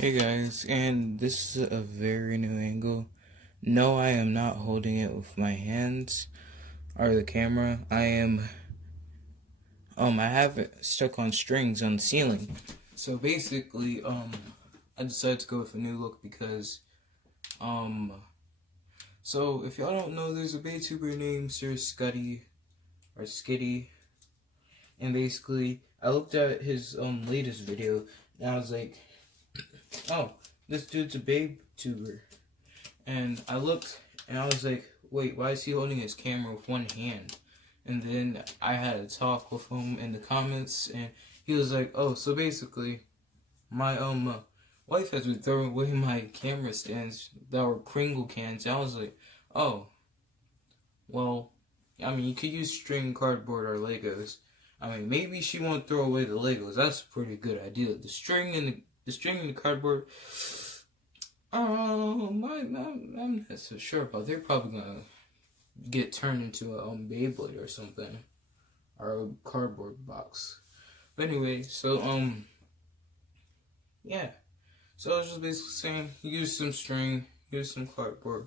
Hey guys, and this is a very new angle. No, I am not holding it with my hands or the camera. I have it stuck on strings on the ceiling. So basically, I decided to go with a new look because, so if y'all don't know, there's a VTuber named Sir Scuddy or Skitty, and basically, I looked at his latest video, and I was like, oh, this dude's a babe tuber. And I looked and I was like, wait, why is he holding his camera with one hand? And then I had a talk with him in the comments, and he was like, oh, so basically, my wife has been throwing away my camera stands that were Kringle cans. And I was like, oh, well, I mean, you could use string, cardboard, or Legos. I mean, maybe she won't throw away the Legos. That's a pretty good idea. The string and the cardboard. I'm not so sure about. They're probably gonna get turned into a Beyblade or something, or a cardboard box. But anyway, so yeah. So I was just basically saying, use some string, use some cardboard.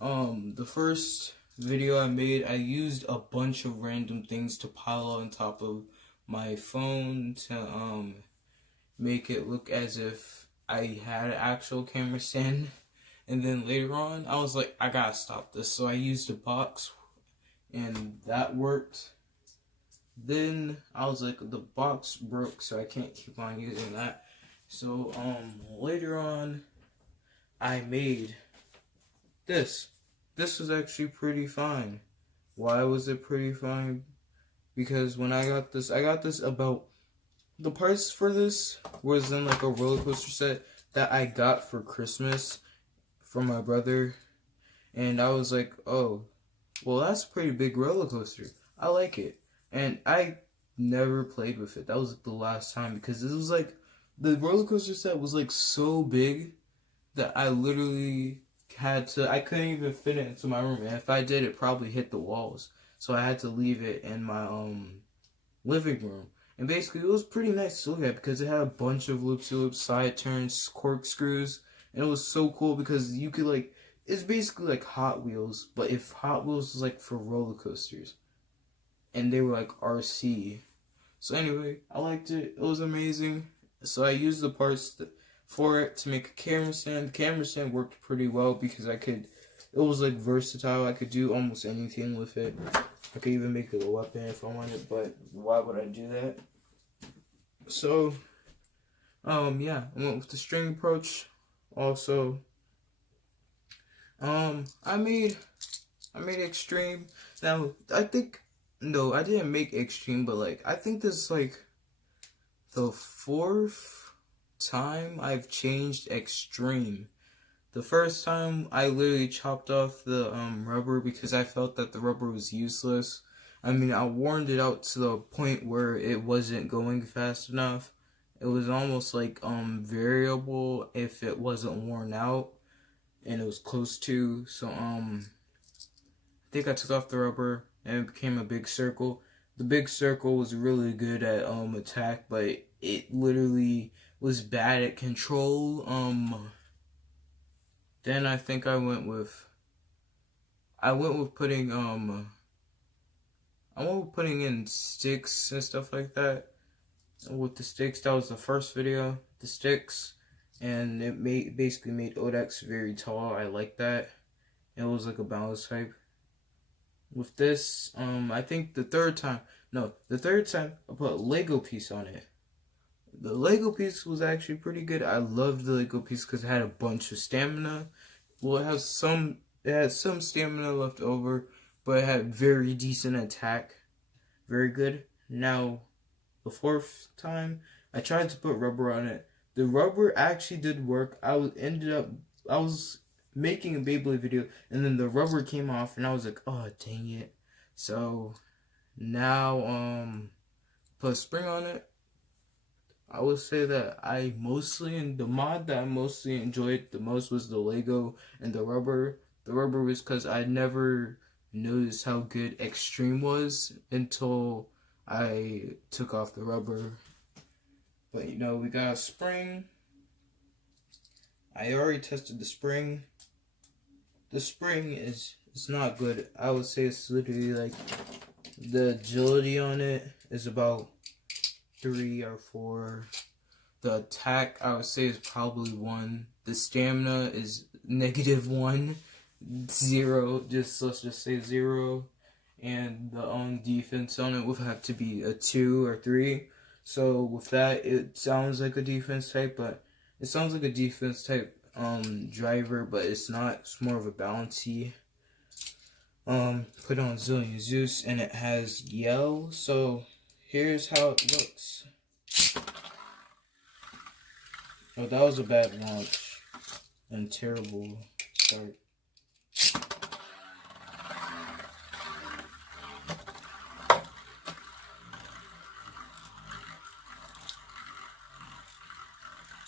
The first video I made, I used a bunch of random things to pile on top of my phone to make it look as if I had an actual camera stand. And then later on, I was like, I gotta stop this. So I used a box, and that worked. Then I was like, the box broke, so I can't keep on using that. So later on, I made this. This was actually pretty fine. Why was it pretty fine? Because when I got this about, the parts for this was in like a roller coaster set that I got for Christmas from my brother, and I was like, oh, well, that's a pretty big roller coaster. I like it, and I never played with it. That was like the last time, because it was like the roller coaster set was like so big that I literally I couldn't even fit it into my room, and if I did, it probably hit the walls. So I had to leave it in my living room. And basically, it was pretty nice to look at because it had a bunch of loop-to-loops, side turns, corkscrews, and it was so cool because you could like, it's basically like Hot Wheels, but if Hot Wheels was like for roller coasters, and they were like RC. So anyway, I liked it. It was amazing. So I used the parts for it to make a camera stand. The camera stand worked pretty well because it was like versatile. I could do almost anything with it. I could even make it a weapon if I wanted, but why would I do that? So, yeah, I went with the string approach. Also, I made extreme. Now, no, I didn't make extreme, but like, I think this is like the fourth time I've changed extreme. The first time I literally chopped off the rubber because I felt that the rubber was useless. I mean, I warmed it out to the point where it wasn't going fast enough. It was almost like variable if it wasn't worn out, and it was close to. So I think I took off the rubber and it became a big circle. The big circle was really good at attack, but it literally was bad at control. Then I think I went with putting in sticks and stuff like that. With the sticks, that was the first video. The sticks, and it basically made Odex very tall. I like that. It was like a balance type. With this, I think the third time I put a Lego piece on it. The Lego piece was actually pretty good. I loved the Lego piece because it had a bunch of stamina. Well, it had some stamina left over, but it had very decent attack. Very good. Now, the fourth time, I tried to put rubber on it. The rubber actually did work. I was making a Beyblade video, and then the rubber came off, and I was like, oh, dang it. So, now, put a spring on it. I would say that the mod that I mostly enjoyed the most was the Lego and the rubber. The rubber was because I never noticed how good Extreme was until I took off the rubber. But we got a spring. I already tested the spring. The spring is not good. I would say it's literally like the agility on it is about 3 or 4. The attack I would say is probably 1. The stamina is -1, 0. Let's just say 0. And the defense on it would have to be a 2 or 3. So with that, it sounds like a defense type, but it sounds like a defense type driver, but it's not. It's more of a bouncy. Put on Zilean Zeus, and it has yell. So here's how it looks. Oh, that was a bad launch and terrible start.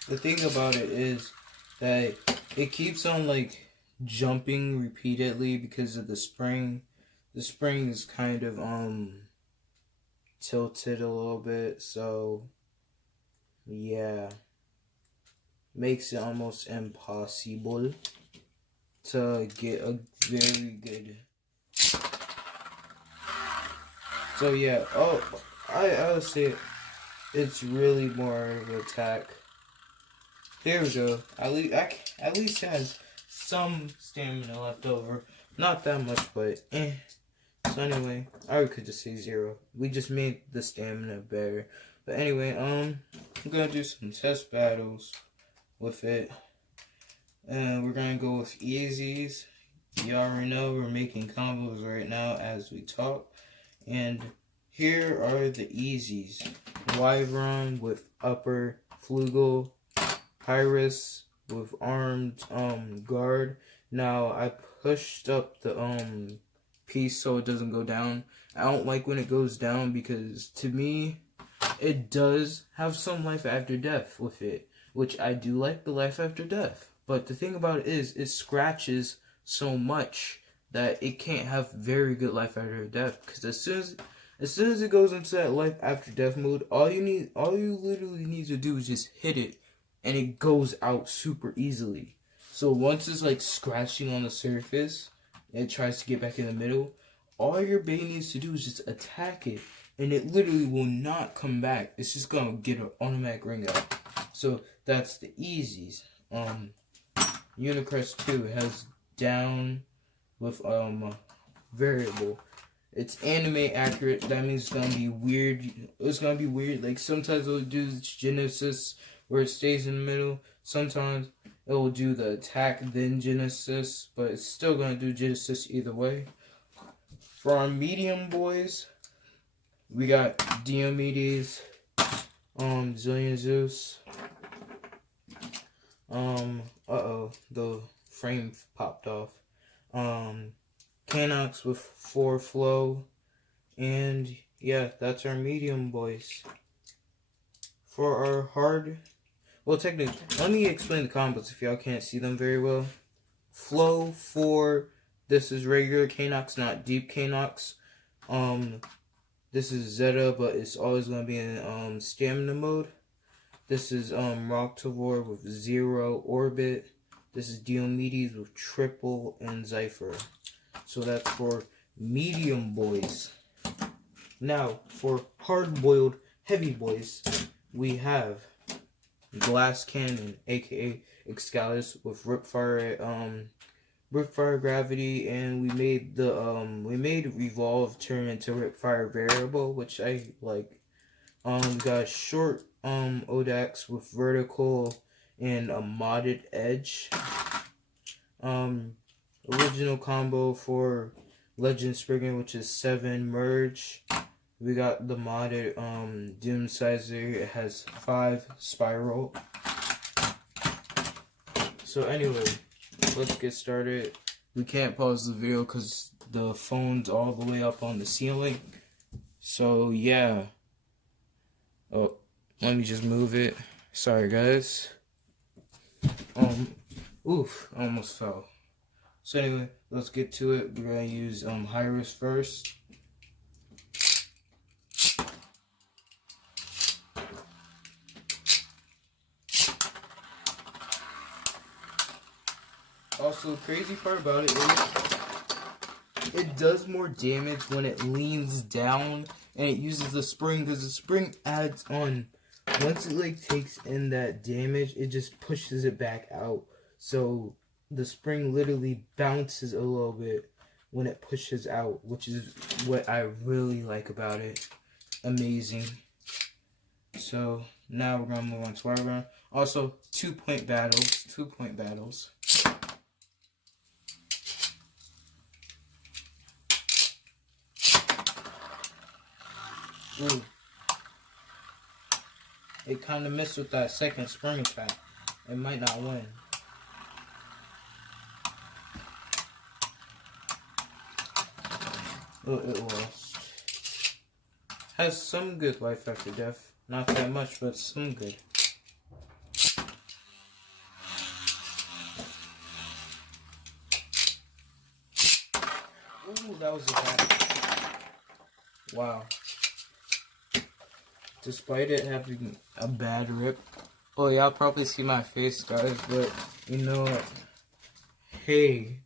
The thing about it is that it keeps on like jumping repeatedly because of the spring. The spring is kind of tilted a little bit, so yeah, makes it almost impossible to get a very good. So yeah, I would say it's really more of an attack. Here we go. At least it has some stamina left over. Not that much, but eh. So anyway, I could just say 0. We just made the stamina better. But anyway, I'm gonna do some test battles with it. And we're gonna go with easies. You already know we're making combos right now as we talk. And here are the easies. Wyvern with upper Flugel. Pyrus with armed guard. Now I pushed up the piece so it doesn't go down. I don't like when it goes down because to me it does have some life after death with it, which I do like the life after death. But the thing about it is it scratches so much that it can't have very good life after death, because as soon as it goes into that life after death mode, all you literally need to do is just hit it and it goes out super easily. So once it's like scratching on the surface and it tries to get back in the middle, all your Bay needs to do is just attack it and it literally will not come back. It's just gonna get an automatic ring out. So that's the easies. Unicrest 2 has down with variable. It's anime accurate. That means it's gonna be weird. It's gonna be weird. Like sometimes it'll do Genesis where it stays in the middle. Sometimes it will do the attack then Genesis, but it's still gonna do Genesis either way. For our medium boys, we got Diomedes, Zilean Zeus. The frame popped off. Canox with 4 flow, and yeah, that's our medium boys. For our hard, well, technically, let me explain the combos if y'all can't see them very well. Flow 4, this is regular Canox, not deep Canox. This is Zeta, but it's always gonna be in stamina mode. This is Rocktavor with 0 orbit. This is Diomedes with triple and Zypher. So that's for medium boys. Now, for hard-boiled heavy boys, we have Glass Cannon, aka Excalibur with Ripfire Gravity, and we made Revolve turn into Ripfire Variable, which I like. Got short Odax with vertical and a modded edge. Original combo for Legend Spriggan, which is 7 merge. We got the modded Doom Sizer. It has 5 spiral. So anyway, let's get started. We can't pause the video because the phone's all the way up on the ceiling. So yeah. Oh, let me just move it. Sorry guys. Oof, I almost fell. So anyway, let's get to it. We're gonna use Hyris first. Also, the crazy part about it is it does more damage when it leans down and it uses the spring, because the spring adds on. Once it like takes in that damage, it just pushes it back out. So the spring literally bounces a little bit when it pushes out, which is what I really like about it. Amazing. So now we're gonna move on to our round. Also, 2-point battles. 2-point battles. Ooh. It kind of missed with that second spring attack. It might not win. Oh, it lost. Has some good life after death. Not that much, but some good. Ooh, that was a bad. Wow. Despite it having a bad rip. Oh, y'all probably see my face, guys, but you know what? Hey.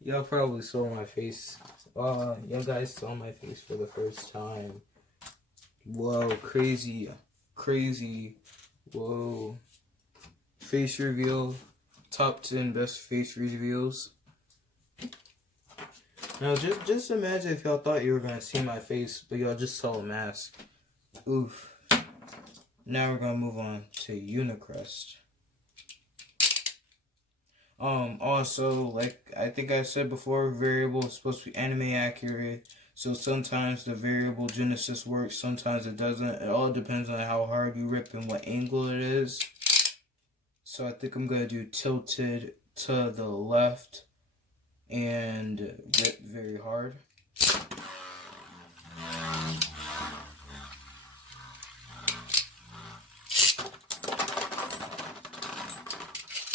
Y'all probably saw my face. Y'all guys saw my face for the first time. Whoa, crazy. Crazy. Whoa. Face reveal. Top 10 best face reveals. Now, just imagine if y'all thought you were going to see my face, but y'all just saw a mask. Oof. Now we're going to move on to Unicrest. Also, like I think I said before, variable is supposed to be anime accurate. So sometimes the variable genesis works, sometimes it doesn't. It all depends on how hard you rip and what angle it is. So I think I'm going to do tilted to the left and rip very hard.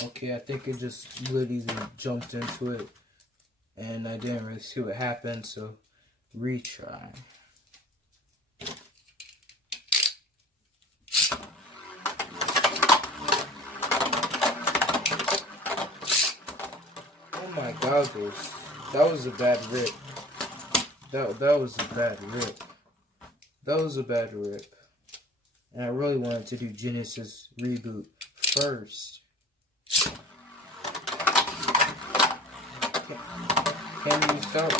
Okay, I think it just literally jumped into it and I didn't really see what happened, so retry. Oh my goggles. That was a bad rip. That was a bad rip. That was a bad rip. And I really wanted to do Genesis Reboot first. Can you stop?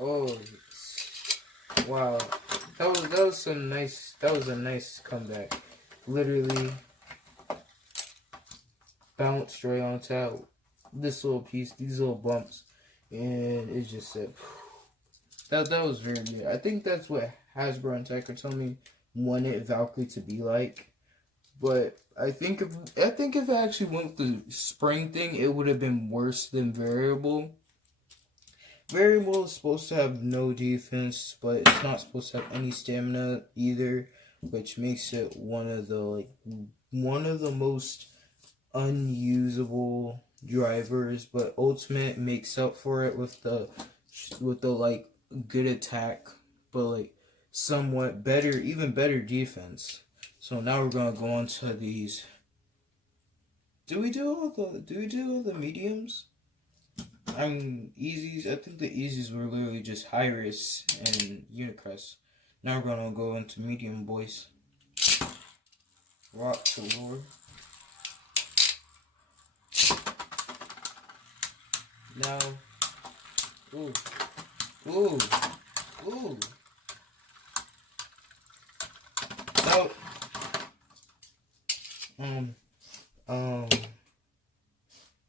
Oh, wow. That was some nice. That was a nice comeback. Literally bounced right on top. This little piece, these little bumps, and it just said that was very good. I think that's what Hasbro and Tacker told me wanted Valkyrie to be like. But I think if it actually went with the spring thing, it would have been worse than variable. Variable is supposed to have no defense, but it's not supposed to have any stamina either, which makes it one of the most unusable drivers. But Ultimate makes up for it with the like good attack, but like somewhat better, even better defense. So now we're gonna go on to these. Do we do all the mediums? Easies. I think the easies were literally just Hi-Rez and Unicrest. Now we're gonna go into medium, boys. Rock to lure. Now, ooh, ooh, ooh. Now,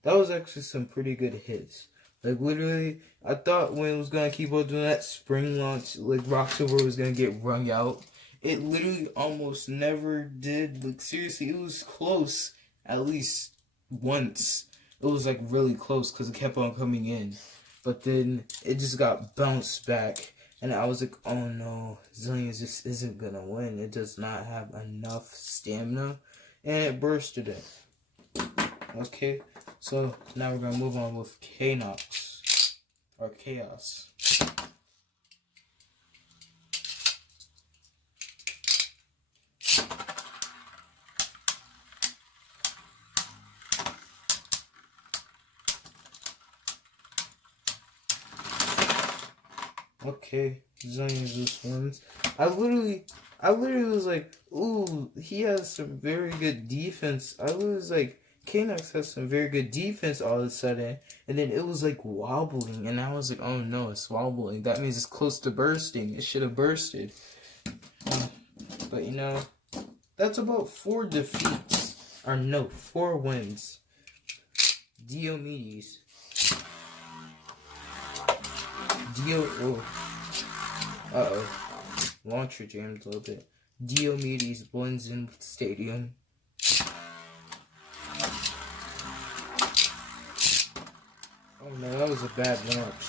that was actually some pretty good hits. Like literally, I thought when it was gonna keep on doing that spring launch, like Rock Silver was gonna get wrung out. It literally almost never did. Like seriously, it was close at least once. It was like really close because it kept on coming in, but then it just got bounced back, and I was like, oh no, Zillion just isn't gonna win. It does not have enough stamina, and it bursted it. Okay, so now we're gonna move on with Kanox or Chaos. Okay, Zillion Zeus wins. I literally was like, ooh, he has some very good defense. I was like, Kanox has some very good defense all of a sudden, and then it was like wobbling, and I was like, oh no, it's wobbling. That means it's close to bursting. It should have bursted. But you know, that's about 4 defeats. Or no, 4 wins. Diomedes. Uh-oh. Launcher jammed a little bit. Diomedes blends in with Stadium. Oh no, that was a bad launch.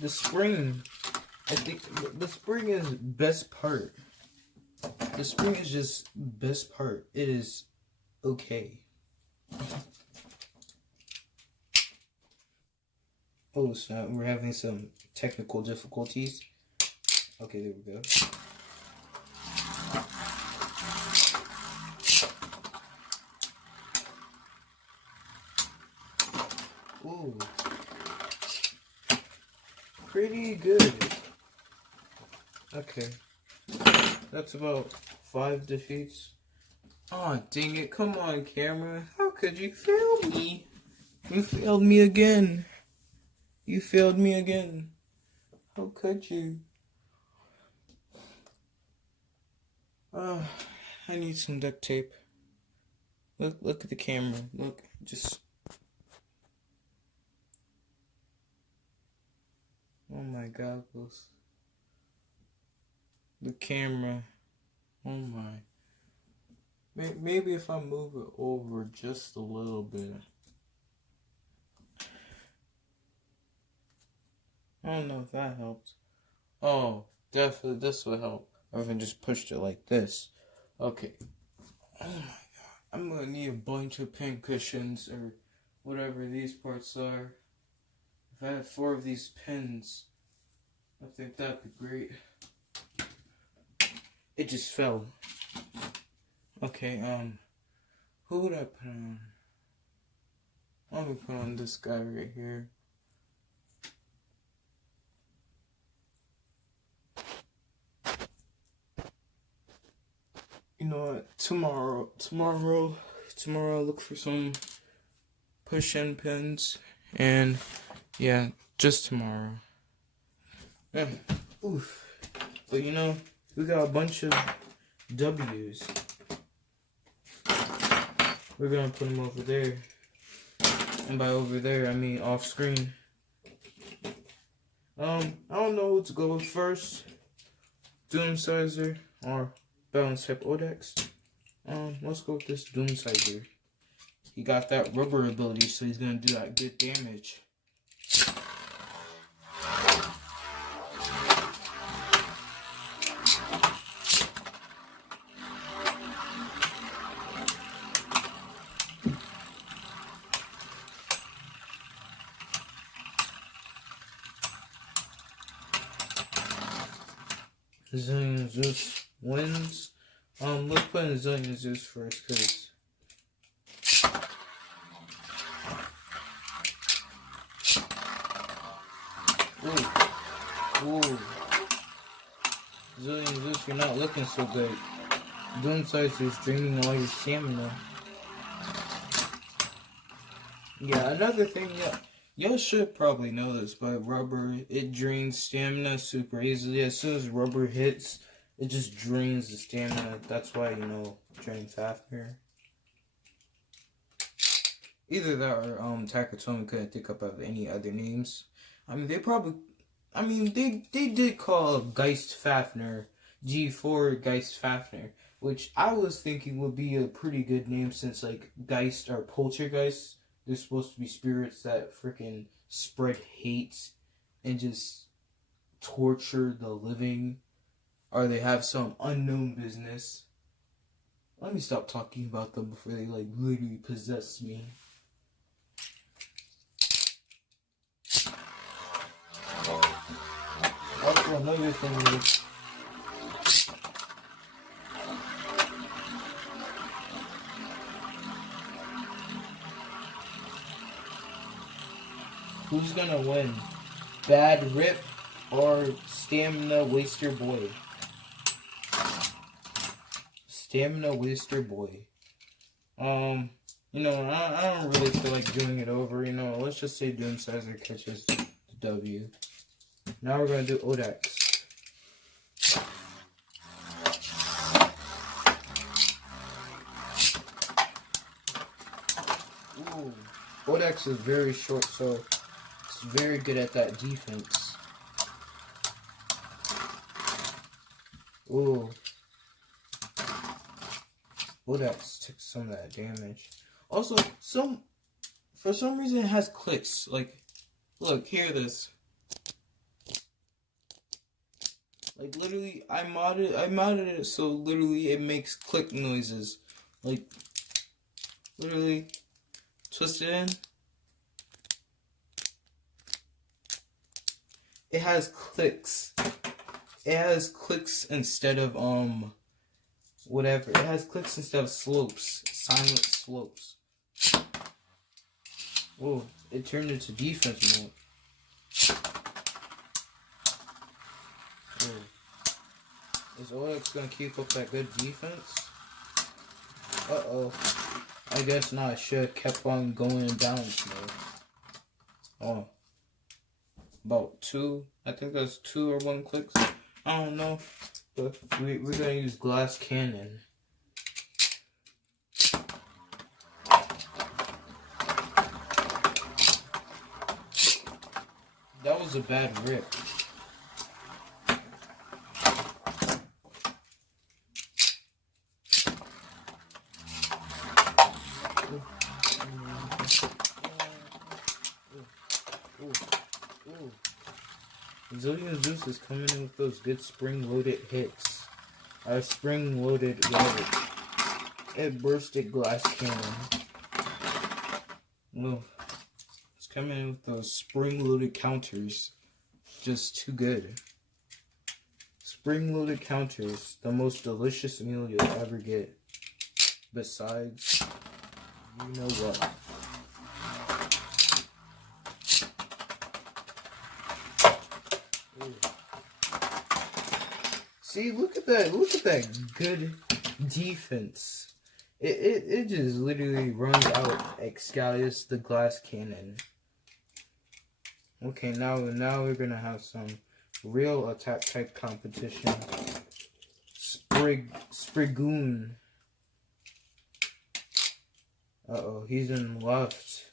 The spring, I think the spring is best part. The spring is just best part. It is okay. Oh snap, we're having some technical difficulties. Okay, there we go. Ooh. Pretty good. Okay. That's about 5 defeats. Oh, dang it. Come on, camera. How could you fail me? You failed me again. You failed me again. How could you? I need some duct tape. Look at the camera. Look, just... Oh my goggles. The camera. Oh my. Maybe if I move it over just a little bit. I don't know if that helps. Oh, definitely this will help. Or if I just pushed it like this. Okay. Oh my god. I'm gonna need a bunch of pin cushions or whatever these parts are. If I had 4 of these pins, I think that'd be great. It just fell. Okay, who would I put on? Let me put on this guy right here. You know what? Tomorrow I'll look for some push-in pins, and yeah, just tomorrow. Yeah. Oof. But you know, we got a bunch of W's. We're gonna put them over there. And by over there, I mean off screen. I don't know what to go with first. Doomsizer or Balance Type Odex. Let's go with this Doomsizer. He got that rubber ability, so he's gonna do that good damage. Zillion Zeus wins. Let's put in Zillion Zeus first, cause ooh. Zillion Zeus, you're not looking so good. Doomsizer is draining all your stamina. Yeah, another thing, y'all should probably know this, but rubber, it drains stamina super easily. As soon as rubber hits, it just drains the stamina. That's why, you know, Drain Fafnir. Either that or Takatomi couldn't think up of any other names. I mean, they did call Geist Fafnir G4 Geist Fafnir, which I was thinking would be a pretty good name since, like, Geist or Poltergeist, they're supposed to be spirits that freaking spread hate and just torture the living, or they have some unknown business. Let me stop talking about them before they, like, literally possess me. Oh, another thing is, who's gonna win? Bad Rip or Stamina Waster Boy? Stamina Waster Boy. You know, I don't really feel like doing it over, you know. Let's just say Doomsizer catches the W. Now we're gonna do Odax. Ooh. Odax is very short, so it's very good at that defense. Ooh. Odax took some of that damage. Also, for some reason it has clicks. Like, look, hear this. Like, literally, I modded it so literally it makes click noises. Like, literally, twist it in. It has clicks. It has clicks instead of, whatever. It has clicks instead of slopes. Silent slopes. Whoa, it turned into defense mode. Whoa. Is Odax gonna keep up that good defense? Uh-oh. I guess not. I should have kept on going in balance mode. Oh. About 2. I think that's 2 or 1 clicks. I don't know. But we're gonna use Glass Cannon. That was a bad rip. Zillion Zeus is coming in with those good spring-loaded hits. Our spring-loaded loaded. It bursted Glass Cannon. No. It's coming in with those spring-loaded counters. Just too good. Spring-loaded counters. The most delicious meal you'll ever get. Besides, you know what. See, look at that good defense. It just literally runs out Excalius the Glass Cannon. Okay, now we're gonna have some real attack type competition. Sprigoon. Uh-oh, he's in left.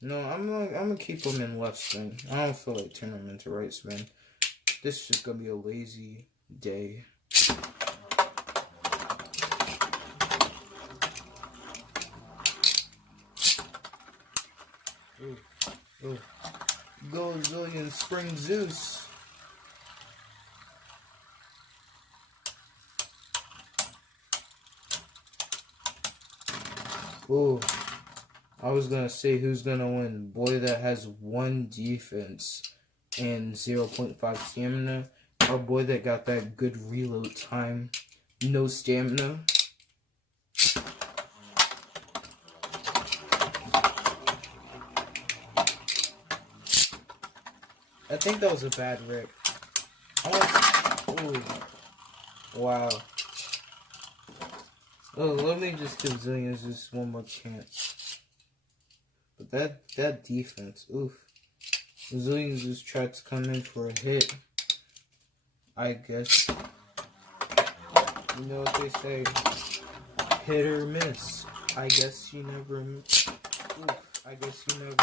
No, I'm gonna keep him in left spin. I don't feel like turning him into right spin. This is just gonna be a lazy day. Ooh, ooh. Go Zillion Spring Zeus. Ooh. I was gonna say who's gonna win. Boy that has 1 defense and 0.5 stamina. Our boy that got that good reload time, no stamina. I think that was a bad rip. Ooh. Wow. Oh, let me just give Zillions just one more chance. But that defense, oof. Zillions just tried to come in for a hit. I guess, you know what they say, hit or miss. I guess you never, I guess you never,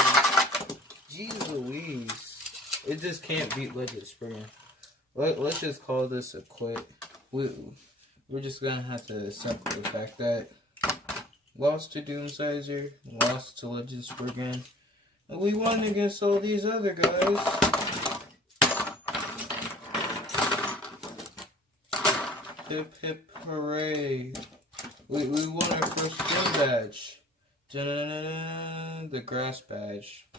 jeez Louise. It just can't beat Legend Springer. Let's just call this a quit. We're just gonna have to accept the fact that lost to Doomsizer, lost to Legend Springer, and we won against all these other guys. Hip hip hooray. We won our first gym badge. The grass badge.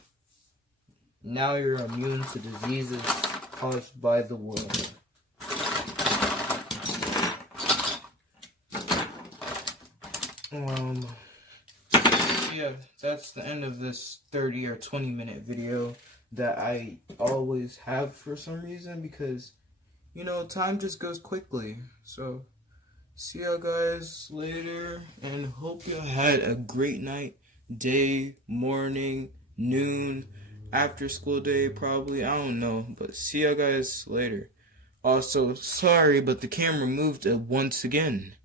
Now you're immune to diseases. caused by the world. Yeah, that's the end of this 30 or 20 minute video that I always have for some reason, because, you know, time just goes quickly. So, see y'all guys later, and hope you had a great night, day, morning, noon, after school day, probably, I don't know, but see y'all guys later. Also, sorry, but the camera moved once again.